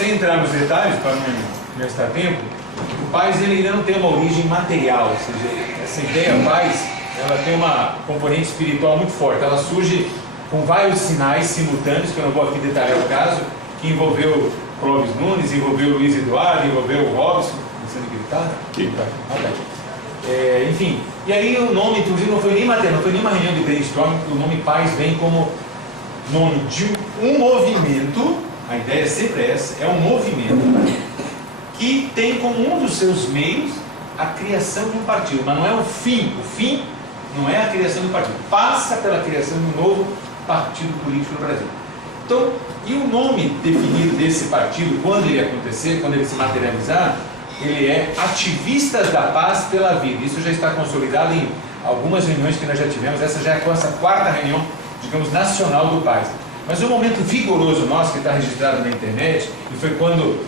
sem entrar nos detalhes, para não gastar tempo, o PAIS ele ainda não tem uma origem material, ou seja, essa ideia PAIS, ela tem uma componente espiritual muito forte, ela surge com vários sinais simultâneos, que eu não vou aqui detalhar o caso, que envolveu Clóvis Nunes, envolveu Luiz Eduardo, envolveu o Robson, sendo que ele está? Enfim, e aí o nome, inclusive, não foi nem matéria, não foi nem uma reunião de brainstorming, o nome PAIS vem como nome de um movimento, a ideia sempre é essa, é um movimento que tem como um dos seus meios a criação de um partido, mas não é o fim não é a criação de um partido, passa pela criação de um novo partido político no Brasil. Então, e o nome definido desse partido, quando ele acontecer, quando ele se materializar, ele é Ativistas da Paz pela Vida. Isso já está consolidado em algumas reuniões que nós já tivemos, essa já é a nossa quarta reunião, digamos, nacional do PAIS. Mas um momento vigoroso nosso, que está registrado na internet, e foi quando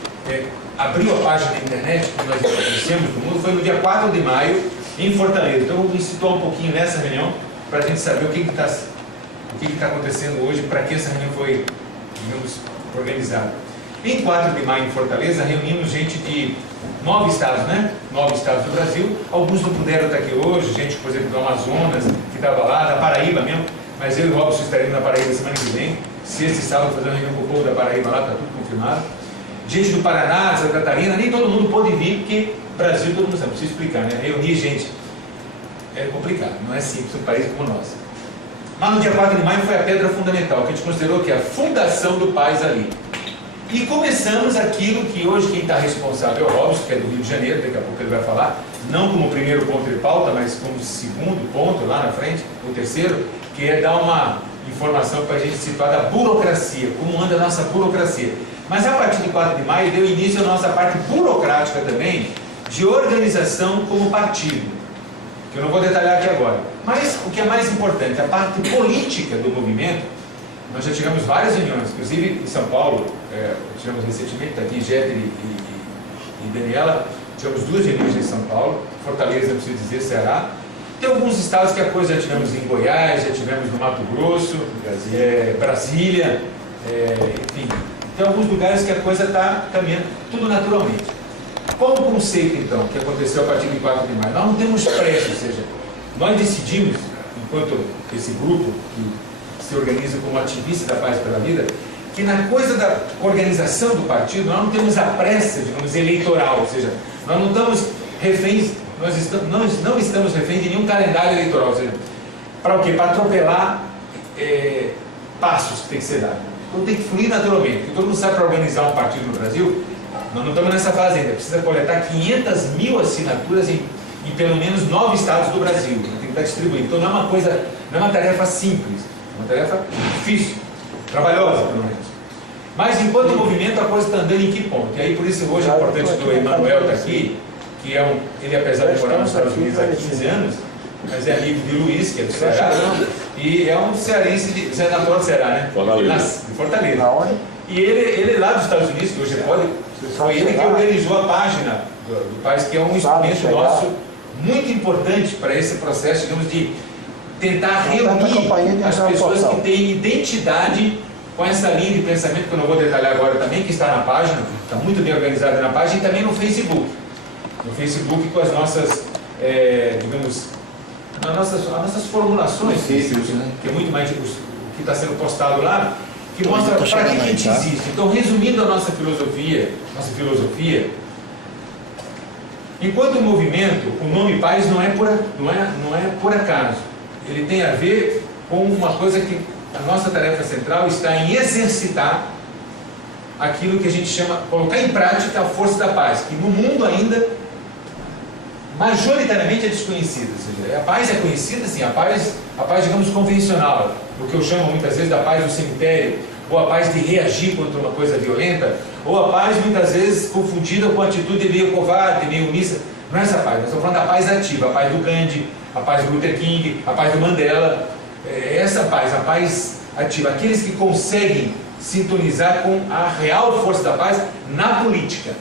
abriu a página da internet, que nós iniciamos no mundo, foi no dia 4 de maio, em Fortaleza. Então eu vou me situar um pouquinho nessa reunião, para a gente saber o que está acontecendo hoje, para que essa reunião foi, digamos, organizada. Em 4 de maio, em Fortaleza, reunimos gente de 9 estados, né? 9 estados do Brasil. Alguns não puderam estar aqui hoje, gente, por exemplo, do Amazonas, que estava lá, da Paraíba mesmo, mas eu e o Robson estaremos na Paraíba semana que vem, sexta e sábado, fazendo reunião com o povo da Paraíba lá, está tudo confirmado. Gente do Paraná, Santa Catarina, nem todo mundo pôde vir, porque Brasil, todo mundo sabe, preciso explicar, né? Reunir gente é complicado, não é simples um país como o nosso. Mas no dia 4 de maio foi a pedra fundamental, que a gente considerou que é a fundação do PAIS ali. E começamos aquilo que hoje quem está responsável é o Robson, que é do Rio de Janeiro, daqui a pouco ele vai falar, não como primeiro ponto de pauta, mas como segundo ponto lá na frente, o terceiro, que é dar uma informação para a gente situar da burocracia, como anda a nossa burocracia. Mas a partir de 4 de maio deu início a nossa parte burocrática também, de organização como partido, que eu não vou detalhar aqui agora. Mas o que é mais importante, a parte política do movimento, nós já tivemos várias reuniões, inclusive em São Paulo, tivemos recentemente, está aqui Jéter e Daniela, tivemos 2 reuniões em São Paulo, Fortaleza, não preciso dizer, Ceará. Tem alguns estados que a coisa já tivemos em Goiás, já tivemos no Mato Grosso, Brasília, enfim. Tem alguns lugares que a coisa está caminhando, tudo naturalmente. Qual o conceito, então, que aconteceu a partir de 4 de maio? Nós não temos pressa, ou seja, nós decidimos, enquanto esse grupo que se organiza como ativista da paz pela vida, que na coisa da organização do partido, nós não temos a pressa, digamos, eleitoral, ou seja, nós não estamos reféns, nós não estamos reféns de nenhum calendário eleitoral, ou seja, para o quê? Para atropelar passos que tem que ser dados. Então tem que fluir naturalmente, porque todo mundo sabe, para organizar um partido no Brasil, nós não estamos nessa fase ainda, precisa coletar 500 mil assinaturas em pelo menos 9 estados do Brasil, tem que estar distribuído. Então não é uma coisa, não é uma tarefa simples, é uma tarefa difícil, trabalhosa pelo menos. Mas enquanto movimento a coisa está andando em que ponto? E aí por isso hoje é importante do Emanuel estar aqui, que ele apesar de morar nos Estados Unidos há 15 anos, mas é amigo de Luiz, que é do Ceará, e é um cearense, você é natural do Ceará, né? De Fortaleza. E ele é lá dos Estados Unidos, que hoje pode, foi ele que organizou a página do PAIS, que é um instrumento nosso muito importante para esse processo, digamos, de tentar reunir as pessoas que têm identidade com essa linha de pensamento, que eu não vou detalhar agora também, que está na página, está muito bem organizada na página, e também no Facebook. No Facebook com as nossas, digamos, as nossas formulações, que é muito mais o que está sendo postado lá, que mostra para que a gente existe. Então, resumindo a nossa filosofia, enquanto movimento, o nome PAIS não é por acaso. Ele tem a ver com uma coisa que a nossa tarefa central está em exercitar aquilo que a gente chama, colocar em prática a força da paz, que no mundo ainda majoritariamente é desconhecida. Ou seja, a paz é conhecida, sim, a paz, digamos, convencional, o que eu chamo muitas vezes da paz do cemitério, ou a paz de reagir contra uma coisa violenta, ou a paz muitas vezes confundida com a atitude meio covarde, meio omissa. Não é essa paz, nós estamos falando da paz ativa, a paz do Gandhi, a paz do Luther King, a paz do Mandela. Essa paz, a paz ativa, aqueles que conseguem sintonizar com a real força da paz na política.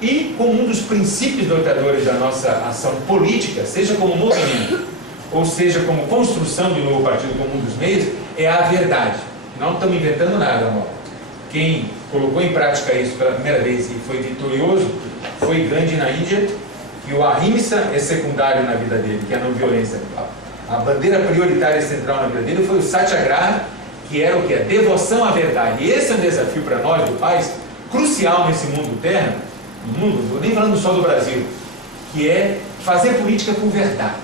E como um dos princípios norteadores da nossa ação política, seja como movimento, ou seja como construção de um novo partido como um dos meios, é a verdade. Não estamos inventando nada, amor. quem colocou em prática isso pela primeira vez e foi vitorioso foi Gandhi na Índia, e o ahimsa é secundário na vida dele, que é a não violência. A bandeira prioritária e central na vida dele foi o satyagraha, que era o que? A devoção à verdade. E esse é um desafio para nós, do Paz, crucial nesse mundo terra, no mundo, nem falando só do Brasil, que é fazer política com verdade,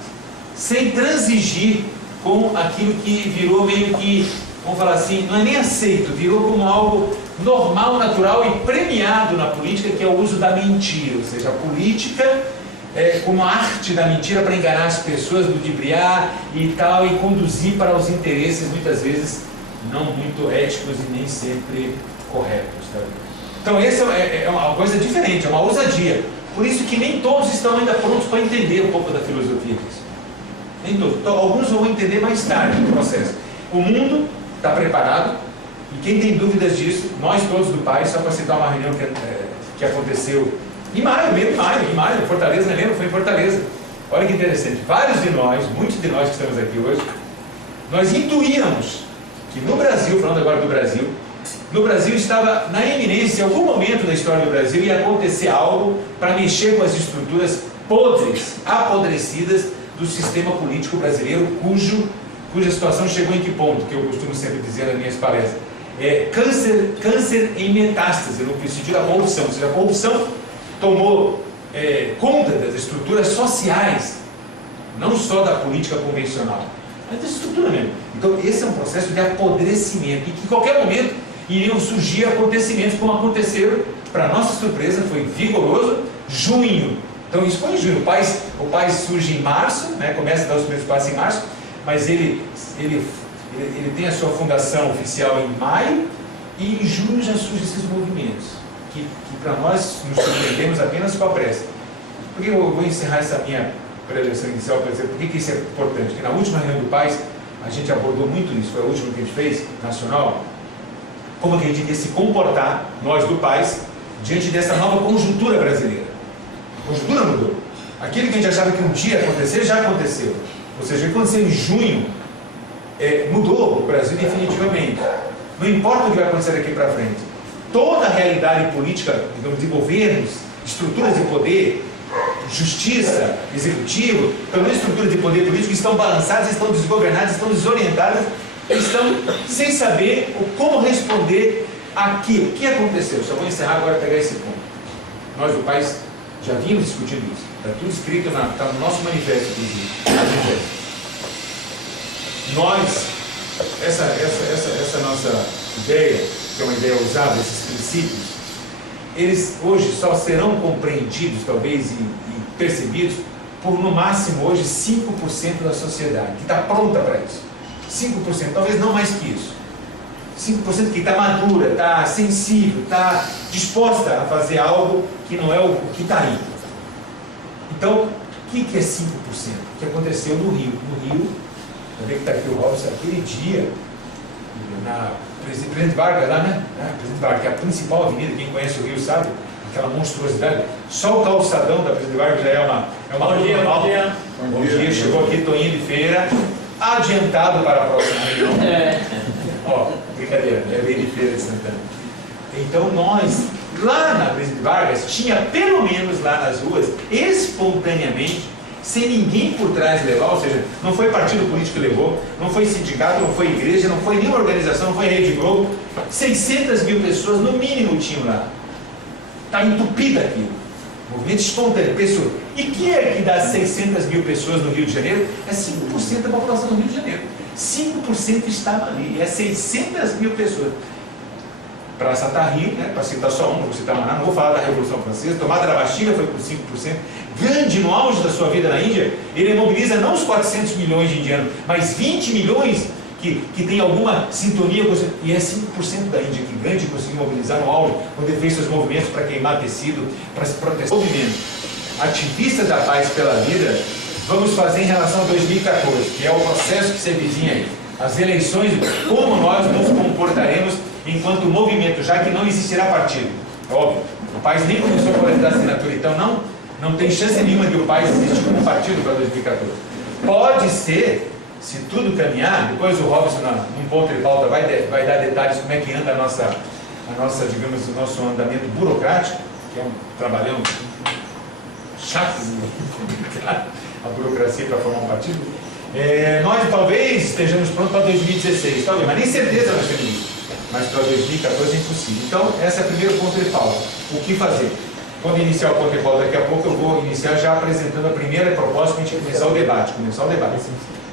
sem transigir com aquilo que virou meio que, vamos falar assim, não é nem aceito, virou como algo normal, natural e premiado na política, que é o uso da mentira, ou seja, a política como a arte da mentira para enganar as pessoas, ludibriar e tal, e conduzir para os interesses, muitas vezes, não muito éticos e nem sempre corretos. Tá? Então, essa é uma coisa diferente, é uma ousadia. Por isso que nem todos estão ainda prontos para entender um pouco da filosofia disso. Nem todos. Então, alguns vão entender mais tarde no processo. O mundo está preparado, e quem tem dúvidas disso, nós todos do Paz, só para citar uma reunião que aconteceu em maio, Fortaleza, né? Lembra? Foi em Fortaleza. Olha que interessante. Vários de nós, muitos de nós que estamos aqui hoje, nós intuíamos que no Brasil, falando agora do Brasil, no Brasil estava na eminência, em algum momento da história do Brasil, ia acontecer algo para mexer com as estruturas podres, apodrecidas do sistema político brasileiro, cuja situação chegou em que ponto, que eu costumo sempre dizer nas minhas palestras, câncer em metástase, no sentido da corrupção, ou seja, a corrupção tomou conta das estruturas sociais, não só da política convencional, mas da estrutura mesmo. Então esse é um processo de apodrecimento, e que em qualquer momento iriam surgir acontecimentos como aconteceram, para nossa surpresa, foi vigoroso, junho. Então isso foi em junho, o Paz surge em março, né, começa a dar os primeiros passos em março, mas ele tem a sua fundação oficial em maio, e em junho já surgem esses movimentos, que para nós nos surpreendemos apenas com a pressa. Porque eu vou encerrar essa minha preleção inicial para dizer por que isso é importante. Porque na última reunião do Paz, a gente abordou muito isso, foi a última que a gente fez, nacional, como que a gente ia se comportar, nós do Paz, diante dessa nova conjuntura brasileira. A conjuntura mudou. Aquilo que a gente achava que um dia ia acontecer, já aconteceu. Ou seja, aconteceu em junho, mudou o Brasil definitivamente. Não importa o que vai acontecer daqui para frente. Toda a realidade política, digamos, de governos, estruturas de poder, justiça, executivo, pelo menos estruturas de poder político, estão balançadas, estão desgovernadas, estão desorientadas, estão sem saber como responder àquilo. O que aconteceu? Só vou encerrar agora e pegar esse ponto. Nós do Paz já vimos discutindo isso. Está tudo escrito, está no nosso manifesto, inclusive. Nós, essa nossa ideia, que é uma ideia ousada, esses princípios, eles hoje só serão compreendidos, talvez, e percebidos por, no máximo, hoje, 5% da sociedade, que está pronta para isso. 5%, talvez não mais que isso. 5% que está madura, está sensível, está disposta a fazer algo que não é o que está aí. Então, o que é 5%? O que aconteceu no Rio? No Rio, também que está aqui o Robson, aquele dia, na Presidente Vargas, lá, né? Presidente Vargas, que é a principal avenida, quem conhece o Rio sabe, aquela monstruosidade. Só o calçadão da Presidente Vargas já é uma Bom dia. Bom dia, chegou aqui Toninho de Feira, adiantado para a próxima reunião. Ó, brincadeira, é bem de Feira de Santana. Então nós, lá na Presidente Vargas, tinha pelo menos lá nas ruas, espontaneamente, sem ninguém por trás levar, ou seja, não foi partido político que levou, não foi sindicato, não foi igreja, não foi nenhuma organização, não foi Rede Globo, 600 mil pessoas no mínimo tinham lá. Está entupida aquilo. Movimento espontâneo, pessoas. E que é que dá 600 mil pessoas no Rio de Janeiro? É 5% da população do Rio de Janeiro. 5% estava ali, é 600 mil pessoas. Praça Tahrir, né, para citar só um, não vou citar mais nada, não vou falar da Revolução Francesa, tomada da Bastilha foi por 5%. Gandhi, no auge da sua vida na Índia, ele mobiliza não os 400 milhões de indianos, mas 20 milhões que tem alguma sintonia com você. E é 5% da Índia que Gandhi conseguiu mobilizar no auge, quando ele fez seus movimentos para queimar tecido, para se proteger. Movimento Ativistas da Paz pela Vida, vamos fazer em relação a 2014, que é o processo que se avizinha aí. As eleições, como nós nos comportaremos enquanto movimento, já que não existirá partido. É óbvio, o país nem começou a coletar assinatura, então não tem chance nenhuma de o país existir como partido para 2014. Pode ser, se tudo caminhar, depois o Robson, num ponto de pauta, vai dar detalhes como é que anda digamos, o nosso andamento burocrático, que é um trabalhão chato, a burocracia para formar um partido, nós talvez estejamos prontos para 2016, talvez, mas nem certeza nós temos isso. Mas para 2014 é impossível. Então, esse é o primeiro ponto de pauta. O que fazer? Quando iniciar o ponto de pauta daqui a pouco, eu vou iniciar já apresentando a primeira proposta para a gente começar o debate.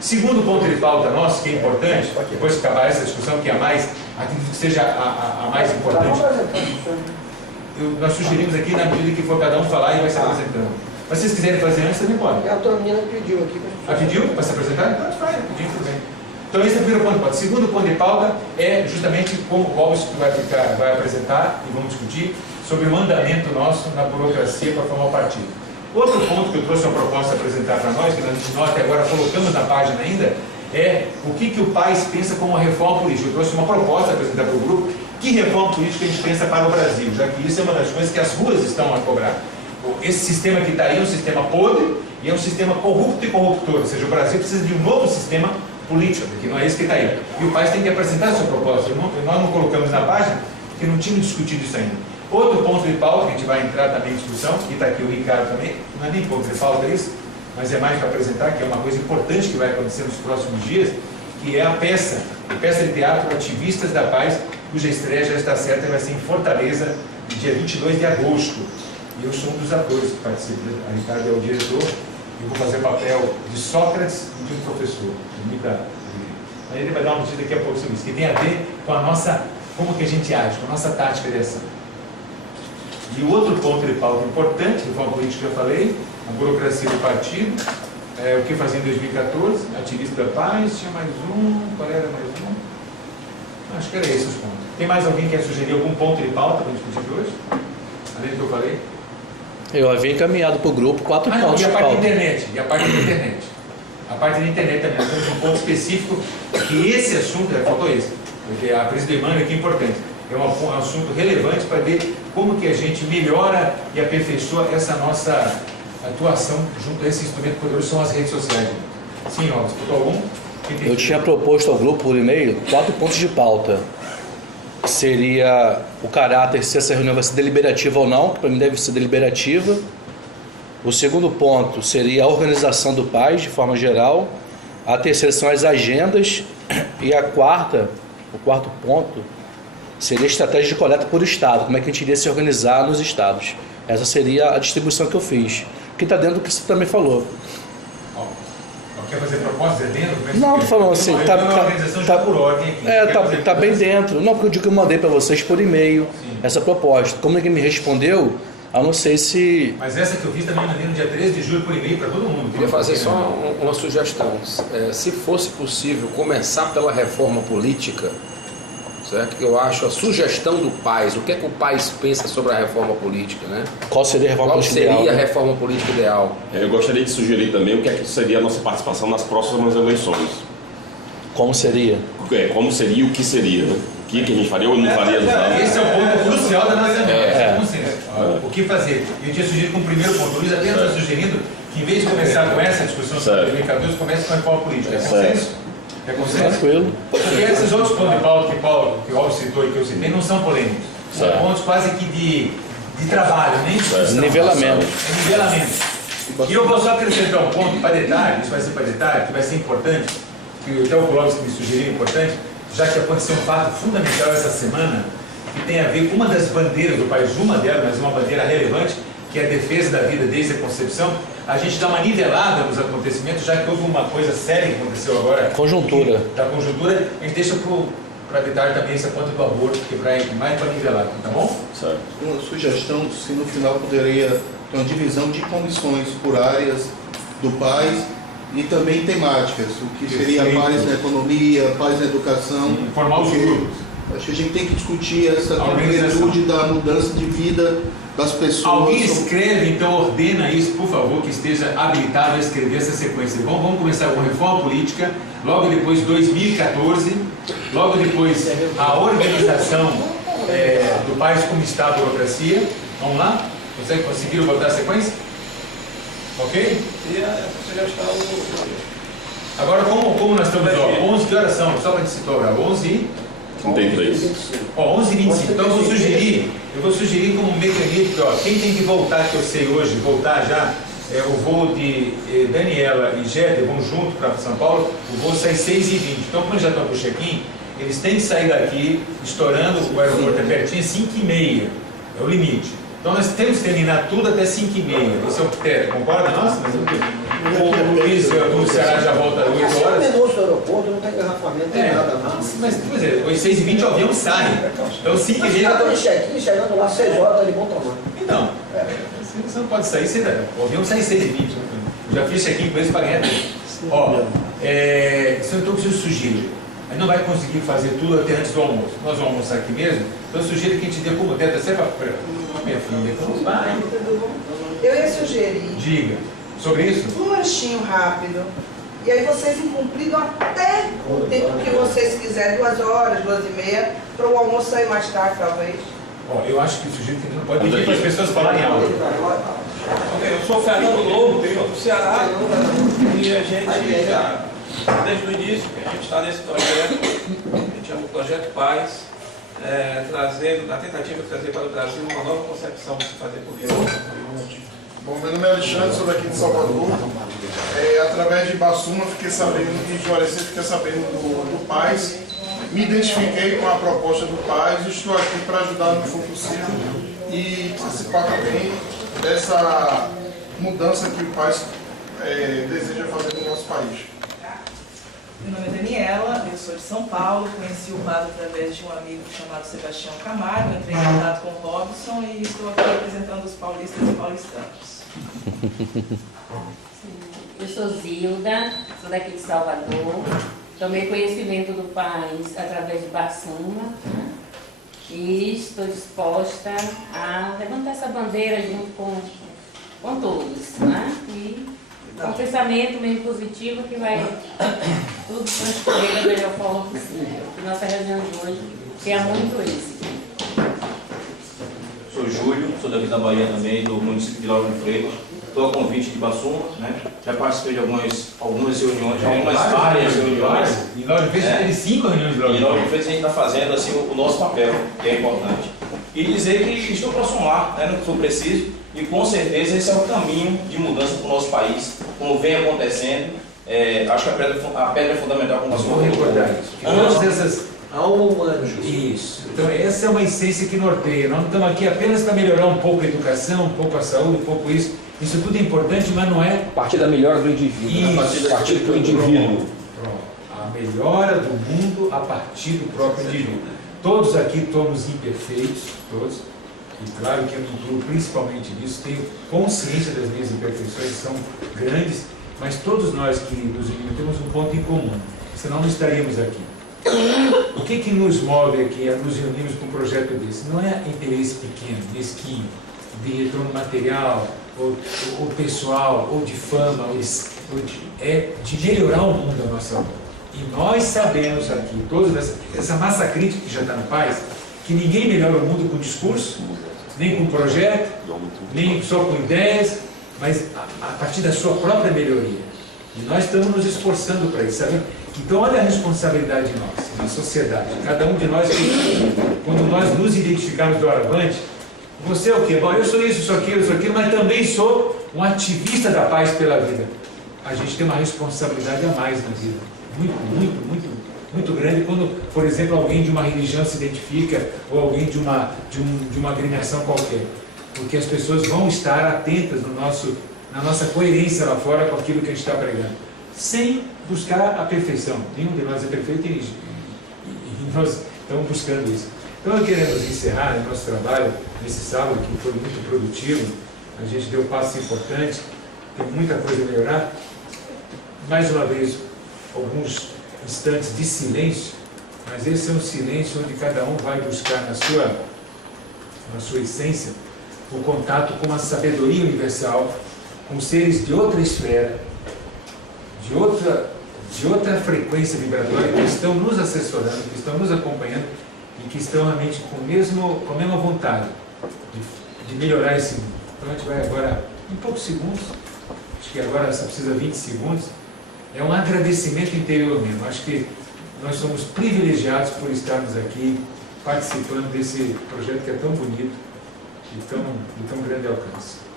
Segundo ponto de pauta nosso, que é importante, depois que acabar essa discussão, que é acredito que seja a mais importante, nós sugerimos aqui, na medida que for cada um falar e vai se apresentando. Mas se vocês quiserem fazer antes, também podem. A tua menina pediu aqui. Pediu para se apresentar? Então, faz, pediu, tudo bem. Então, esse é o primeiro ponto de pauta. Segundo ponto de pauta é justamente como o Robson vai apresentar e vamos discutir sobre o andamento nosso na burocracia para formar o partido. Outro ponto que eu trouxe uma proposta a apresentar para nós, que nós até agora colocamos na página ainda, é o que o PAIS pensa como uma reforma política. Eu trouxe uma proposta a apresentar para o grupo, que reforma política a gente pensa para o Brasil, já que isso é uma das coisas que as ruas estão a cobrar. Esse sistema que está aí é um sistema podre e é um sistema corrupto e corruptor, ou seja, o Brasil precisa de um novo sistema político, que não é esse que está aí. E o PAIS tem que apresentar a sua proposta. Nós não colocamos na página, porque não tínhamos discutido isso ainda. Outro ponto de pauta, que a gente vai entrar também em discussão, e está aqui o Ricardo também, não é nem ponto de pauta isso, mas é mais para apresentar, que é uma coisa importante que vai acontecer nos próximos dias, que é a peça de teatro Ativistas da Paz, cuja estreia já está certa e vai ser em Fortaleza, no dia 22 de agosto. E eu sou um dos atores que participa. A Ricardo é o diretor, eu vou fazer o papel de Sócrates e de um professor. Aí ele vai dar uma notícia daqui a pouco sobre isso, que tem a ver com a nossa, como que a gente age, com a nossa tática de ação. E o outro ponto de pauta importante, reforma política que eu falei, a burocracia do partido, o que fazer em 2014, ativista da paz, tinha mais um, qual era mais um? Acho que era esses os pontos. Tem mais alguém que quer sugerir algum ponto de pauta para discutir aqui hoje? Além do que eu falei? Eu havia encaminhado para o grupo 4 pontos e a de parte pauta. da internet, A parte da internet também, nós temos um ponto específico, que esse assunto, faltou esse, porque a crise do Emmanuel aqui é importante, é um assunto relevante para ver como que a gente melhora e aperfeiçoa essa nossa atuação junto a esse instrumento poderoso, são as redes sociais. Sim, ó, escutou algum? Eu tinha proposto ao grupo por e-mail 4 pontos de pauta. Seria o caráter, se essa reunião vai ser deliberativa ou não, que para mim deve ser deliberativa. O segundo ponto seria a organização do PAIS, de forma geral. A terceira são as agendas. E o quarto ponto, seria a estratégia de coleta por estado, como é que a gente iria se organizar nos estados. Essa seria a distribuição que eu fiz, que está dentro do que você também falou. Quer fazer propostas dentro? Não, estou falando assim, tá bem dentro. Não, porque eu digo que eu mandei para vocês por e-mail essa proposta. Como ninguém me respondeu, eu não sei se... Mas essa que eu fiz também mandei no dia 13 de julho por e-mail para todo mundo. Queria fazer só uma sugestão. Se fosse possível começar pela reforma política, certo? Eu acho a sugestão do PAIS, o que é que o PAIS pensa sobre a reforma política, né? Qual seria a reforma política ideal? Qual seria a reforma política ideal? Eu gostaria de sugerir também o que é que seria a nossa participação nas próximas eleições. Como seria? Como seria, o que seria, né? O que a gente faria ou não faria? Esse é o ponto crucial da nossa o que fazer? Eu tinha sugerido como primeiro ponto. O Luiz apenas está sugerindo que, em vez de começar com essa discussão sobre 2014, comece com a reforma política. É consenso? É consenso? Tranquilo. Porque esses outros pontos de pauta que o Robson citou e que eu citei não são polêmicos. São pontos quase que de trabalho, nem de discussão. Nivelamento. É nivelamento. E eu vou só acrescentar um ponto para detalhe, isso vai ser para detalhe, que vai ser importante, que até o Clóvis que me sugeriu importante, já que aconteceu um fato fundamental essa semana, que tem a ver com uma das bandeiras do país, uma delas, mas uma bandeira relevante, que é a defesa da vida desde a concepção. A gente dá uma nivelada nos acontecimentos, já que houve uma coisa séria que aconteceu agora. Conjuntura. Da conjuntura, a gente deixa para detalhe também essa ponta do aborto, que vai mais para nivelar, tá bom? Certo. Uma sugestão, se no final poderia ter uma divisão de comissões por áreas do PAIS e também temáticas, o que seria PAIS na economia, PAIS na educação. Formar os grupos. Acho que a gente tem que discutir essa concretude da mudança de vida das pessoas. Alguém escreve, então ordena isso, por favor, que esteja habilitado a escrever essa sequência. Bom, vamos começar com reforma política, logo depois 2014, logo depois a organização do país como está a burocracia. Vamos lá? Conseguiram botar a sequência? Ok? Agora, como nós estamos, 11, que horas são? Só para te situar, 11 e 33. Ó, 11h25. Então eu vou sugerir como um mecanismo que, ó, quem tem que voltar, que eu sei hoje, voltar já, o voo de Daniela e Jéder vão junto para São Paulo, o voo sai 6h20. Então, quando já estão para o check-in, eles têm que sair daqui, estourando, o aeroporto é pertinho, 5h30, é o limite. Então, nós temos que terminar tudo até 5h30. Esse é o teto, concorda? Nossa, mas o Luiz do Ceará já volta às 8 horas. 5 minutos do aeroporto, não tem engarrafamento, não tem nada. Não. Mas, pois é, às 6h20 o avião sai. Então, 5h30... Mas está em check-in, chegando lá 6 horas, está de bom tamanho. Então, você não pode sair, o avião sai 6h20. Já fiz check-in com eles para ganhar tempo. Ó, então eu sugiro. A gente não vai conseguir fazer tudo até antes do almoço. Nós vamos almoçar aqui mesmo, então eu sugiro que a gente dê como teto, até para minha filha, então vai. Eu ia sugerir Diga, sobre isso? um lanchinho rápido. E aí vocês em cumprido até o tempo que vocês quiserem, 2 horas, 2h30, para o almoço sair mais tarde, talvez. Ó, eu acho que o sujeito não pode pedir para as pessoas falarem alto. Eu sou Fernando Lobo, sou do Ceará, e a gente já, desde o início, a gente está nesse projeto, a gente chama o Projeto Paz, trazendo, a tentativa de trazer para o Brasil uma nova concepção de se fazer política. Bom, meu nome é Alexandre, sou daqui de Salvador. Através de Bassuma, fiquei sabendo, de Juarez, fiquei sabendo do PAIS. Me identifiquei com a proposta do PAIS e estou aqui para ajudar no que for possível e participar também dessa mudança que o PAIS deseja fazer no nosso país. Meu nome é Daniela, eu sou de São Paulo, conheci o PAS através de um amigo chamado Sebastião Camargo, entrei em contato com o Robson e estou aqui representando os paulistas e paulistanos. Eu sou Zilda, sou daqui de Salvador, tomei conhecimento do PAS através de Bassuma, né? E estou disposta a levantar essa bandeira junto com todos, né? E com um pensamento meio positivo que vai tudo transcorrer da melhor forma possível. Que nossa reunião de hoje tenha muito êxito. Sou Júlio, sou daqui da Bahia também, do município de Lauro de Freitas. Estou a convite de Bassuma, né? Já participei de algumas reuniões, várias reuniões. E Lauro de Freitas teve 5 reuniões de Lauro de Freitas. E Lauro de Freitas a gente está fazendo assim, o nosso papel, que é importante. E dizer que estou para somar, né, no que for preciso, e com certeza esse é o caminho de mudança para o nosso país, como vem acontecendo. Acho que a pedra é fundamental para o nosso país. Vou recordar isso. Todas essas alma humana. Isso. Então essa é uma essência que norteia. Nós não estamos aqui apenas para melhorar um pouco a educação, um pouco a saúde, um pouco isso. Isso tudo é importante, mas não é... A partir da melhora do indivíduo. Isso. A partir do indivíduo. A melhora do mundo a partir do próprio indivíduo. Todos aqui somos imperfeitos, todos. E claro que eu incluo principalmente nisso, tenho consciência das minhas imperfeições, são grandes, mas todos nós que nos unimos temos um ponto em comum, senão não estaríamos aqui. O que nos move aqui a nos reunirmos com um projeto desse? Não é interesse pequeno, mesquinho, de retorno material, ou pessoal, ou de fama, é de melhorar o mundo à nossa volta. E nós sabemos aqui, toda essa massa crítica que já está no país, que ninguém melhora o mundo com discurso, nem com projeto, nem só com ideias, mas a partir da sua própria melhoria. E nós estamos nos esforçando para isso, sabe? Então olha a responsabilidade nossa, na sociedade. Cada um de nós, quando nós nos identificarmos do Aravante, você é o quê? Bom, eu sou isso, sou aquilo, mas também sou um ativista da paz pela vida. A gente tem uma responsabilidade a mais na vida. Muito grande quando, por exemplo, alguém de uma religião se identifica ou alguém de uma agremiação qualquer. Porque as pessoas vão estar atentas na nossa coerência lá fora com aquilo que a gente está pregando. Sem buscar a perfeição. Nenhum de nós é perfeito e nós estamos buscando isso. Então, queremos encerrar o nosso trabalho nesse sábado, que foi muito produtivo. A gente deu passos importantes, tem muita coisa a melhorar. Mais uma vez, alguns instantes de silêncio, mas esse é um silêncio onde cada um vai buscar na sua essência o contato com a sabedoria universal, com seres de outra esfera, de outra frequência vibratória, que estão nos assessorando, que estão nos acompanhando e que estão realmente com a mesma vontade de melhorar esse mundo. Então a gente vai agora, em poucos segundos, acho que agora só precisa 20 segundos, é um agradecimento interior mesmo. Acho que Nós somos privilegiados por estarmos aqui participando desse projeto que é tão bonito e de tão grande alcance.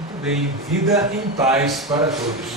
Muito bem, vida em paz para todos.